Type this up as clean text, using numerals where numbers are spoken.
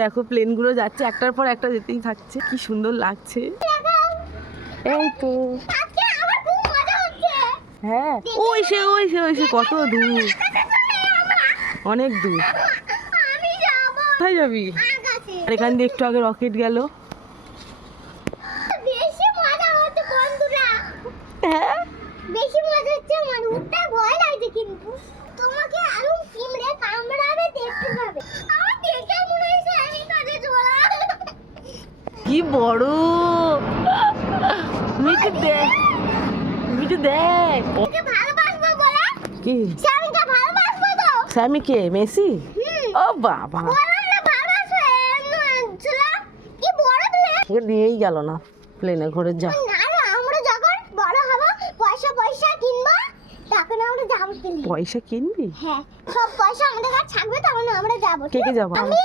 দেখো প্লেনগুলো যাচ্ছে, একটার পর একটা যেতেই থাকছে, কি সুন্দর লাগছে। এই তো হ্যাঁ, ওই সে কত দূর, অনেক দূর। কোথায় যাবি? আর এখান দিয়ে একটু আগে রকেট গেল। হ্যাঁ বেশি মজা হচ্ছে, আমার উঠতে ভয় লাগছে, কিন্তু তোমাকে আরো সিমরে কামড়াবে, দেখতে পাবে। আমার দেখে মনে হচ্ছে আমি কাজে চলা। কি বড় মিঠু, দেখ মিঠু দেখ। ওকে ভালোবাসবো বলে কি স্বামীকে ভালোবাসবো তো। স্যামিকে? মেসি? হুম, ও বাবা, বললাম না ভালোবাসবো। ছিল কি বড় প্লেন। ওকে নিয়েই গেল না প্লেনে করে। যা না না, আমরা যখন বড় হব, পয়সা কিনবো, তখন আমরা যাবো প্লেনে। পয়সা কিনবি? হ্যাঁ, সব পয়সা আমাদের কাছে থাকবে, তখন আমরা যাবো। কে কে যাবো? আমি